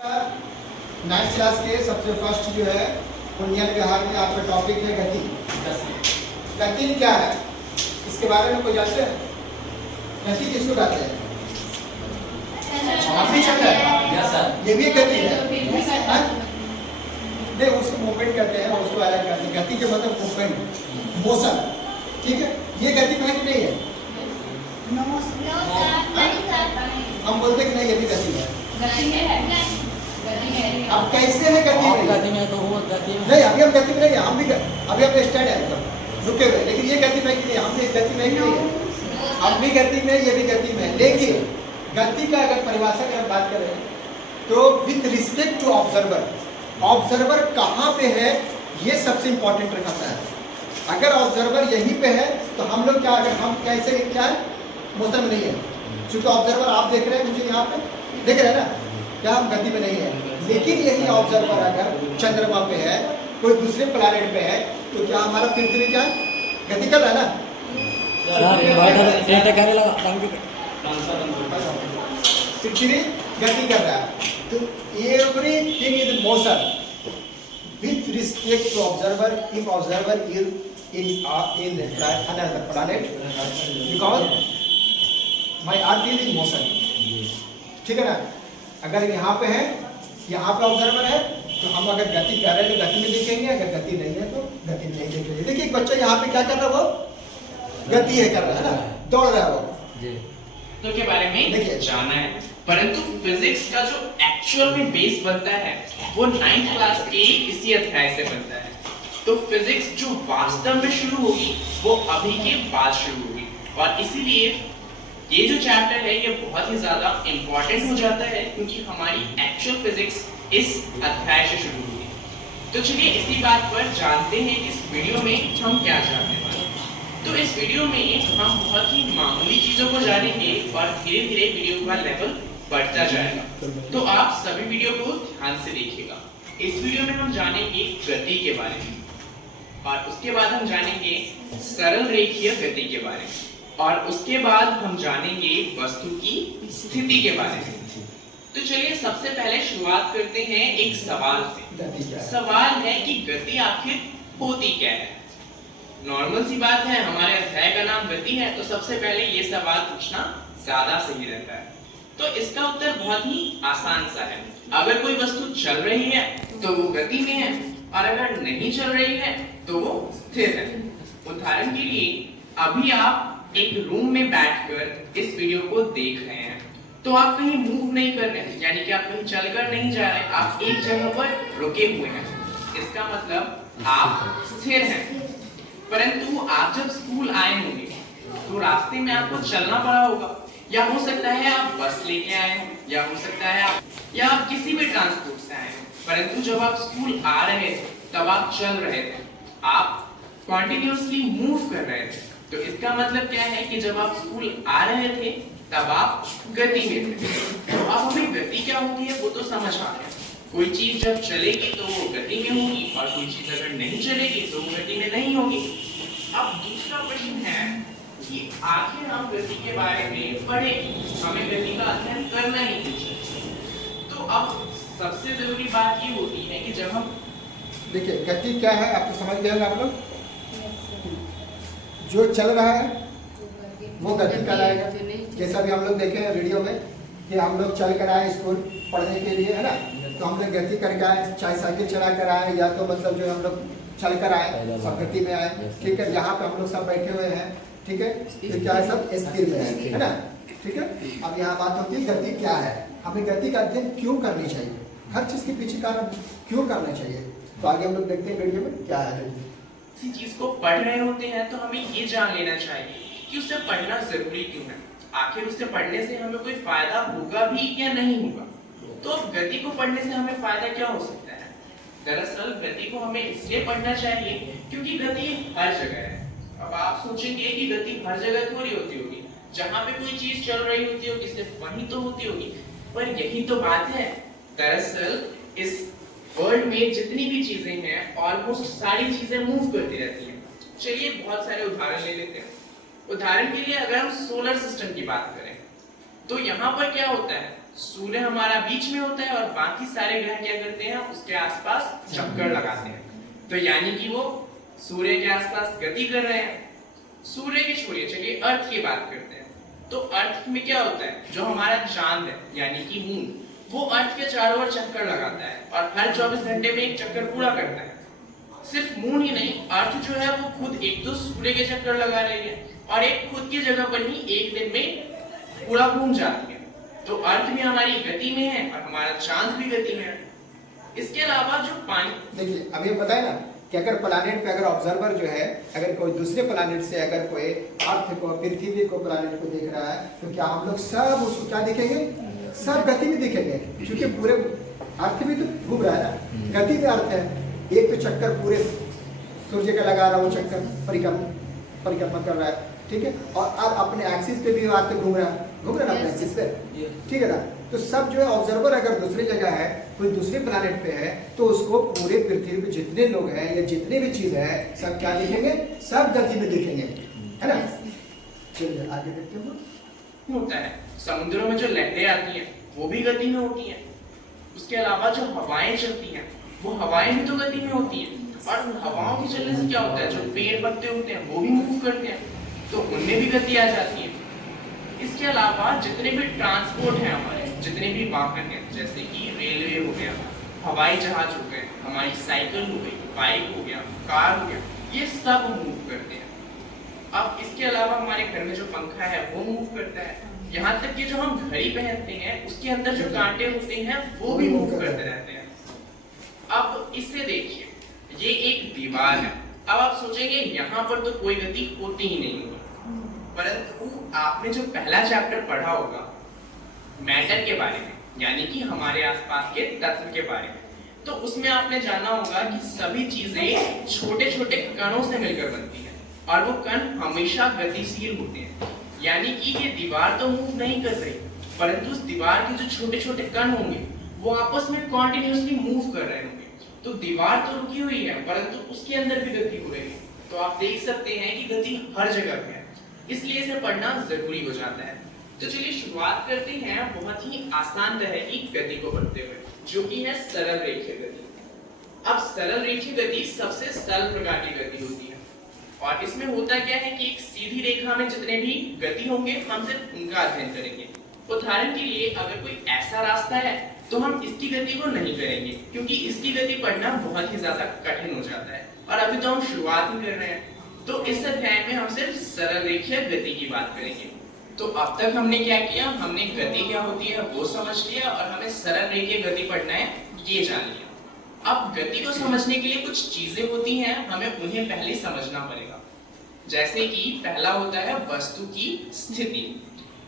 9th class के सबसे first जो है बुनियादी व्यवहार में आपका टॉपिक है गति। गति क्या है इसके बारे में कोई जानते हैं? गति किसको कहते हैं? आप भी चल रहे हैं, ये भी गति है। नहीं, उसको मूवमेंट कहते हैं, उसको अलग कहते हैं। गति के मतलब मूवमेंट, मोशन। ठीक है, ये गति है कि नहीं है? हम बोलते कि नहीं, ये भी गति है। अब कैसे है गति में? गति में तो वो गति में नहीं, अभी हम गति में नहीं है, हम भी अभी हम स्टैंड है मतलब रुके हुए, लेकिन ये गति में नहीं, हम भी गति में नहीं है। हम भी गति में, ये भी गति में। लेकिन गति का अगर परिभाषा की हम बात करें तो with respect to observer, observer कहाँ पे है ये सबसे इंपॉर्टेंट रखता है। अगर ऑब्जर्वर यहीं पे है तो हम लोग क्या, अगर हम कैसे क्या है, मोशन में नहीं है, क्योंकि ऑब्जर्वर आप देख रहे हैं मुझे यहाँ पे देख रहे हैं ना, क्या हम गति में नहीं है। लेकिन यही ऑब्जर्वर अगर चंद्रमा पे है, कोई दूसरे प्लैनेट पे है, तो क्या हमारा पृथ्वी क्या गति कर रहा है ना? पृथ्वी गति कर रहा है। तो everything is motion with respect to observer. If observer in another planet because my earth is in motion। ठीक है ना? अगर यहाँ पे है, यहाँ पे ऑब्जर्वर है, तो हम अगर गति कर रहे हैं तो गति में देखेंगे, अगर गति नहीं है तो गति में नहीं देखेंगे। देखिए एक बच्चा यहाँ पे क्या कर रहा है, वो गति है कर रहा है ना, दौड़ रहा है वो। तो के बारे में देखिए जाना है, परंतु फिजिक्स का जो एक्चुअल में बेस बनता है वो 9th क्लास के इसी अध्याय से बनता है। तो फिजिक्स जो वास्तव में शुरू होगी वो अभी के बाद शुरू होगी, और इसीलिए ये जो चैप्टर है ये बहुत ही ज्यादा इंपॉर्टेंट हो जाता है, क्योंकि हमारी एक्चुअल फिजिक्स इस अध्याय से शुरू होगी। तो चलिए इसी बात पर जानते हैं इस वीडियो में हम क्या जानने वाले हैं। तो इस वीडियो में हम बहुत ही मामूली चीजों को जानेंगे और धीरे धीरे वीडियो का लेवल बढ़ता जाएगा। तो आप सभी वीडियो को ध्यान से देखिएगा। इस वीडियो में हम जानेंगे गति के बारे में, और उसके बाद हम जानेंगे सरल रेखीय गति के बारे में, और उसके बाद हम जानेंगे वस्तु की स्थिति के बारे में। तो चलिए सबसे पहले शुरुआत करते हैं एक सवाल से। सवाल है कि गति आखिर होती क्या है। नॉर्मल सी बात है, हमारे अध्याय का नाम गति है, तो सबसे पहले ये सवाल पूछना ज्यादा सही रहता है। तो इसका उत्तर बहुत ही आसान सा है। अगर कोई वस्तु चल रही है तो वो गति में है, और अगर नहीं चल रही है तो वो स्थिर है। उदाहरण के लिए अभी आप एक रूम में बैठकर इस वीडियो को देख रहे हैं, तो आप कहीं मूव नहीं कर रहे हैं, यानी कि आप कहीं चलकर नहीं जा रहे, आप एक जगह पर रुके हुए हैं। इसका मतलब आप स्थिर हैं। परंतु आप जब स्कूल आए होंगे तो रास्ते में आपको चलना पड़ा होगा, या हो सकता है आप बस लेके आए हो, या हो सकता है आप किसी भी ट्रांसपोर्ट से आए हो। परंतु जब आप स्कूल आ रहे थे तब आप चल रहे थे, आप कॉन्टिन्यूअसली मूव कर रहे थे। तो इसका मतलब क्या है कि जब आप स्कूल आ रहे थे तब आप गति में थे। तो अब हमें गति क्या होती है वो तो समझ आ गया। कोई चीज जब चलेगी तो वो गति में होगी, और कोई चीज अगर नहीं चलेगी तो वो गति में नहीं होगी। अब दूसरा प्रश्न है कि आखिर हम गति के बारे में पढ़ेंगे, हमें गति का अध्ययन करना ही चाहिए। तो अब सबसे जरूरी बात ये होती है कि जब हम देखिए गति क्या है आप तो समझ गए होंगे आप लोग। जो चल रहा है वो गति कहलाएगा। जैसा भी हम लोग देखे हैं वीडियो में कि हम लोग चल कर आए स्कूल पढ़ने के लिए, है ना, तो हम लोग गति करके आए, चाहे साइकिल चला कर आए या तो मतलब जो हम लोग चल कर आए, सब गति में आए। ठीक है, यहाँ पे हम लोग सब बैठे हुए हैं, ठीक है, तो क्या है, सब स्थिर में है ना। ठीक है, अब यहाँ बात होती है गति क्या है, हमें गति का अध्ययन क्यों करनी चाहिए, हर चीज के पीछे कारण क्यों करना चाहिए। तो आगे हम लोग देखते हैं वीडियो में क्या है। किसी चीज को पढ़ रहे होते हैं तो हमें ये जान लेना चाहिए कि उसे पढ़ना जरूरी क्यों है, आखिर उसे पढ़ने से हमें कोई फायदा होगा भी या नहीं होगा। तो गति को पढ़ने से हमें फायदा क्या हो सकता है। दरअसल गति को हमें इसलिए पढ़ना चाहिए क्योंकि गति हर जगह है। अब आप सोचेंगे कि गति हर जगह थोड़ी होती होगी, जहाँ पे कोई चीज चल रही होती होगी सिर्फ वहीं तो होती होगी, पर यही तो बात है। दरअसल इस वर्ल्ड में जितनी भी चीजें हैं ऑलमोस्ट सारी चीजें मूव करती रहती हैं। चलिए बहुत सारे उदाहरण ले लेते हैं। उदाहरण के लिए अगर हम सोलर सिस्टम की बात करें तो यहाँ पर क्या होता है, सूर्य हमारा बीच में होता है और बाकी सारे ग्रह क्या करते हैं, उसके आसपास चक्कर लगाते हैं। तो यानी कि वो सूर्य के आसपास गति कर रहे हैं। सूर्य की छोड़िए, चलिए अर्थ की बात करते हैं। तो अर्थ में क्या होता है, जो हमारा चांद है यानी कि मून, वो अर्थ के चारों ओर चक्कर लगाता है और हर 24 घंटे में एक चक्कर पूरा करता है। सिर्फ मून ही नहीं, अर्थ जो है वो खुद एक तो सूर्य के चक्कर लगा रही है और एक खुद की जगह पर ही एक दिन में पूरा घूम जाती है। तो अर्थ भी हमारी गति में है और हमारा चांद भी गति में है। इसके अलावा जो पानी, देखिए अभी पता है ना कि अगर प्लैनेट पे अगर ऑब्जर्वर जो है अगर कोई दूसरे प्लैनेट से अगर कोई अर्थ को, पृथ्वी को, प्लैनेट को देख रहा है, तो क्या हम लोग सब उसको क्या दिखेंगे, सब गति में दिखेंगे, क्योंकि पूरे अर्थ भी तो घूम रहा है ना, गति में अर्थ है। एक तो चक्कर पूरे सूर्य का लगा रहा है, वो चक्कर परिक्रमा कर रहा है, ठीक है, और अब अपने एक्सिस पे भी अर्थ घूम रहा है ना अपने एक्सिस पे, ठीक है ना। तो सब जो है ऑब्जर्वर अगर दूसरी जगह है, कोई दूसरे प्लैनेट पे है, तो उसको पूरे पृथ्वी पे जितने लोग हैं या जितने भी चीज है सब क्या दिखेंगे, सब गति में दिखेंगे, है ना। चलिए आगे देखते हैं। होता है समुद्रों में जो लहरें आती हैं वो भी गति में होती हैं। उसके अलावा जो हवाएं चलती हैं वो हवाएं भी तो गति में होती हैं, और उन हवाओं के चलने से क्या होता है, जो पेड़ पत्ते होते हैं वो भी मूव करते हैं, तो उनमें भी गति आ जाती है। इसके अलावा जितने भी ट्रांसपोर्ट हैं हमारे, जितने भी वाहन हैं, जैसे कि रेलवे हो गया, हवाई जहाज हो गए, हमारी साइकिल हो गई, बाइक हो गया, कार हो गया, ये सब मूव करते हैं। अब इसके अलावा हमारे घर में जो पंखा है वो मूव करता है। यहाँ तक कि जो हम घड़ी पहनते हैं उसके अंदर जो कांटे होते हैं वो भी मूव करते रहते हैं। अब इससे देखिए, ये एक दीवार है। अब आप सोचेंगे यहाँ पर तो कोई गति होती ही नहीं होगी, परंतु आपने जो पहला चैप्टर पढ़ा होगा मैटर के बारे में, यानी कि हमारे आसपास के तत्व के बारे में, तो उसमें आपने जाना होगा कि सभी चीजें छोटे छोटे कणों से मिलकर बनती हैं और वो कण हमेशा गतिशील होते हैं। यानी कि ये दीवार तो मूव नहीं कर रही, परंतु उस दीवार के जो छोटे छोटे कण होंगे वो आपस में कॉन्टिन्यूसली मूव कर रहे होंगे। तो दीवार तो रुकी हुई है परंतु उसके अंदर भी गति हो रही है। तो आप देख सकते हैं कि गति हर जगह है, इसलिए इसे पढ़ना जरूरी हो जाता है। तो चलिए शुरुआत करते हैं बहुत ही आसान तरह की गति को पढ़ते हुए, जो कि है सरल रेखीय गति। अब सरल रेखीय गति सबसे सरल प्रकार की गति होती है और इसमें होता क्या है कि एक सीधी रेखा में जितने भी गति होंगे हम सिर्फ उनका अध्ययन करेंगे। उदाहरण के लिए अगर कोई ऐसा रास्ता है तो हम इसकी गति को नहीं करेंगे, क्योंकि इसकी गति पढ़ना बहुत ही ज्यादा कठिन हो जाता है और अभी तो हम शुरुआत ही कर रहे हैं। तो इस अध्याय में हम सिर्फ सरल रेखीय गति की बात करेंगे। तो अब तक हमने क्या किया, हमने गति क्या होती है वो समझ लिया और हमें सरल रेखीय गति पढ़ना है ये जान लिया। अब गति को समझने के लिए कुछ चीजें होती हैं, हमें उन्हें पहले समझना पड़ेगा। जैसे कि पहला होता है वस्तु की स्थिति।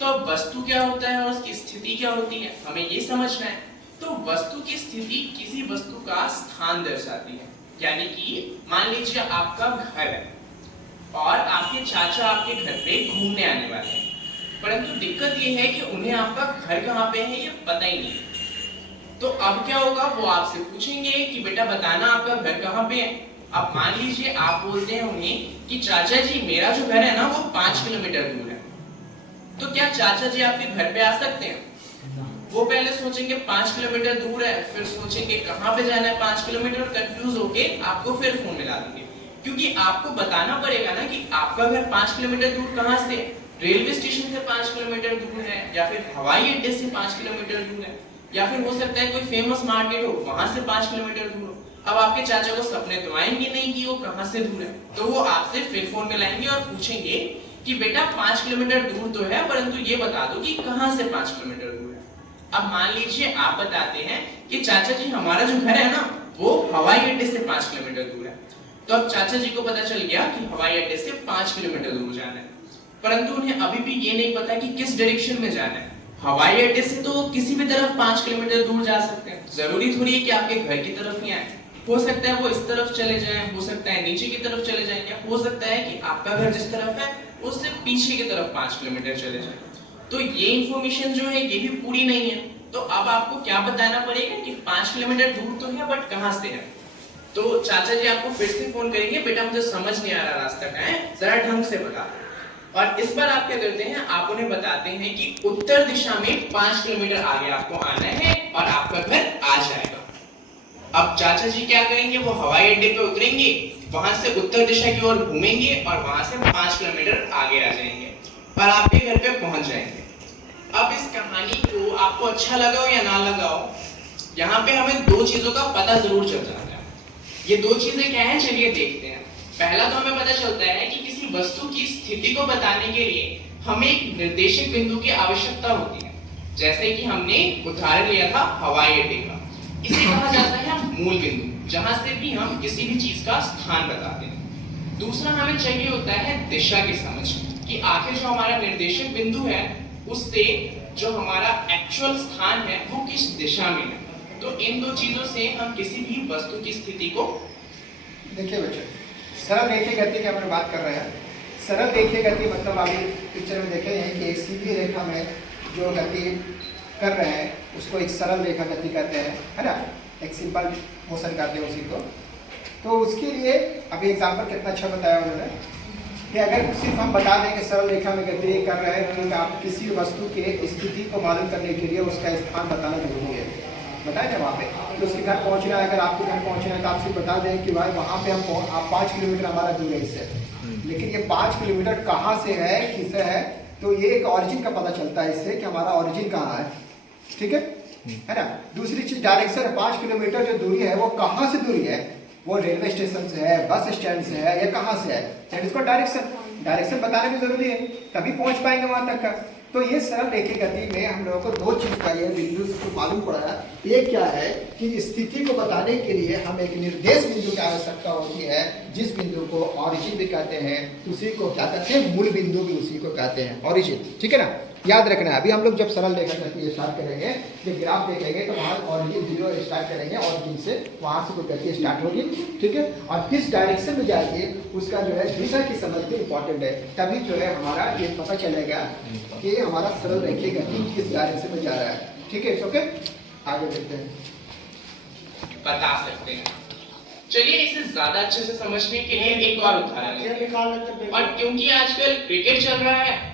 तो वस्तु क्या होता है और उसकी स्थिति क्या होती है, हमें ये समझना है। तो वस्तु की स्थिति किसी वस्तु का स्थान दर्शाती है। यानी कि मान लीजिए आपका घर है और आपके चाचा आपके घर पे घूमने आने वाले हैं, परंतु दिक्कत ये है कि उन्हें आपका घर कहाँ पे है ये पता ही नहीं। तो अब क्या होगा, वो आपसे पूछेंगे कि बेटा बताना आपका घर कहाँ पे है। अब मान लीजिए आप बोलते हैं उन्हें कि चाचा जी मेरा जो घर है ना वो 5 किलोमीटर दूर है। तो क्या चाचा जी आपके घर पे आ सकते हैं? वो पहले सोचेंगे 5 किलोमीटर दूर है, फिर सोचेंगे कहाँ पे जाना है 5 किलोमीटर, कंफ्यूज होके आपको फिर फोन मिला देंगे, क्योंकि आपको बताना पड़ेगा ना कि आपका घर 5 किलोमीटर दूर कहाँ से, रेलवे स्टेशन से 5 किलोमीटर दूर है, या फिर हवाई अड्डे से 5 किलोमीटर दूर है, या फिर हो सकता है कोई फेमस मार्केट हो वहां से 5 किलोमीटर दूर हो। अब आपके चाचा को सपने तो आएंगे नहीं कि वो कहाँ से दूर है, तो वो आपसे फिर फोन मिलाएंगे और पूछेंगे कि बेटा 5 किलोमीटर दूर तो है, परंतु ये बता दो कि कहाँ से 5 किलोमीटर दूर है। अब मान लीजिए आप बताते हैं कि चाचा जी हमारा जो घर है ना वो हवाई अड्डे से 5 किलोमीटर दूर है। तो अब चाचा जी को पता चल गया कि हवाई अड्डे से 5 किलोमीटर दूर जाना है, परंतु उन्हें अभी भी ये नहीं पता कि किस डायरेक्शन में जाना है। हवाई अड्डे से तो किसी भी तरफ 5 किलोमीटर दूर जा सकते हैं, जरूरी थोड़ी है कि आपके घर की तरफ ही आए। हो सकता है वो इस तरफ चले जाएं, हो सकता है नीचे की तरफ चले जाएं, या हो सकता है कि आपका घर जिस तरफ है उससे पीछे की तरफ 5 किलोमीटर चले जाएं। तो ये इंफॉर्मेशन जो है ये भी पूरी नहीं है। तो अब आपको क्या बताना पड़ेगा कि 5 किलोमीटर दूर तो है बट कहाँ से है। तो चाचा जी आपको फिर से फोन करेंगे, बेटा मुझे समझ नहीं आ रहा रास्ता कहाँ है, जरा ढंग से बता। और इस बार आप क्या करते हैं, आप उन्हें बताते हैं कि उत्तर दिशा में 5 किलोमीटर आगे आपको आना है और आपका घर आ जाएगा। अब चाचा जी क्या करेंगे, वो हवाई अड्डे पे उतरेंगे, वहां से उत्तर दिशा की ओर घूमेंगे और वहां से 5 किलोमीटर आगे आ जाएंगे और आपके घर पे पहुंच जाएंगे। अब इस कहानी को आपको अच्छा लगा हो या ना लगा हो, यहाँ पे हमें दो चीजों का पता जरूर चल जाता है। ये दो चीजें क्या हैं, चलिए देखते हैं। पहला तो हमें पता चलता है कि किसी वस्तु की स्थिति को बताने के लिए हमें एक निर्देशक बिंदु की आवश्यकता होती है। जैसे कि हमने उदाहरण लिया था हवाई अड्डे का, इसे कहा जाता है मूल बिंदु, जहां से भी हम किसी भी चीज का स्थान बताते हैं। दूसरा हमें चाहिए होता है दिशा की समझ, कि आखिर जो हमारा निर्देशक बिंदु है उससे जो हमारा एक्चुअल स्थान है वो किस दिशा में है। तो इन दो चीजों से हम किसी भी वस्तु की स्थिति को, देखिए बच्चे, सरल रेखीय गति की हम बात कर रहे हैं। सरल रेखीय गति मतलब अभी पिक्चर में देखे हैं कि एक सीधी रेखा में जो गति कर रहे हैं उसको एक सरल रेखा गति कहते हैं, है ना, एक सिंपल मोशन कहते हैं उसी को। तो उसके लिए अभी एग्जाम्पल कितना अच्छा बताया उन्होंने कि अगर सिर्फ हम बता दें कि सरल रेखा में गति कर रहे हैं, तो आप किसी वस्तु के स्थिति को मालूम करने के लिए उसका स्थान बताना जरूरी है। बताए ना वहाँ पे, तो उसके घर पहुँचना है, अगर आपके घर पहुँचना है तो आप सिर्फ बता दें कि भाई वहाँ पे आप 5 किलोमीटर हमारा दूर है इससे, लेकिन ये 5 किलोमीटर कहाँ से है, किससे है, तो ये एक ऑरिजिन का पता चलता है इससे कि हमारा ऑरिजिन कहाँ है। ठीक है ना। दूसरी चीज डायरेक्शन, 5 किलोमीटर जो दूरी है वो कहाँ से दूरी है, वो रेलवे स्टेशन से है, बस स्टैंड से है, या कहाँ से है, दैट इज कॉल्ड डायरेक्शन बताना भी जरूरी है, तभी पहुंच पाएंगे वहां तक का। तो ये सरल रेखीय गति में हम लोगों को दो चीज का ये बिंदु को मालूम पड़ा। एक क्या है कि स्थिति को बताने के लिए हम एक निर्देश बिंदु की आवश्यकता होती है, जिस बिंदु को ऑरिजिन भी कहते हैं, उसी को क्या कहते हैं, मूल बिंदु भी उसी को कहते हैं, ऑरिजिन। ठीक है ना, याद रखना है। अभी हम लोग जब सरल रेखा गति स्टार्ट करेंगे, जब ग्राफ देखेंगे तो वहाँ ऑरिजिन 0 स्टार्ट करेंगे, ऑरिजिन से वहाँ से कोई गति स्टार्ट होगी। ठीक है, और किस डायरेक्शन में जाएगी उसका जो है दिशा की समझ भी इंपॉर्टेंट है, तभी जो है हमारा ये पता चलेगा कि हमारा सरल रेखीय गति किस डायरेक्शन में जा रहा है। ठीक है, ओके, आगे देखते हैं, बता सकते हैं। चलिए इसे ज्यादा अच्छे से समझने के लिए एक और उदाहरण लेते हैं। और क्योंकि आजकल क्रिकेट चल रहा है,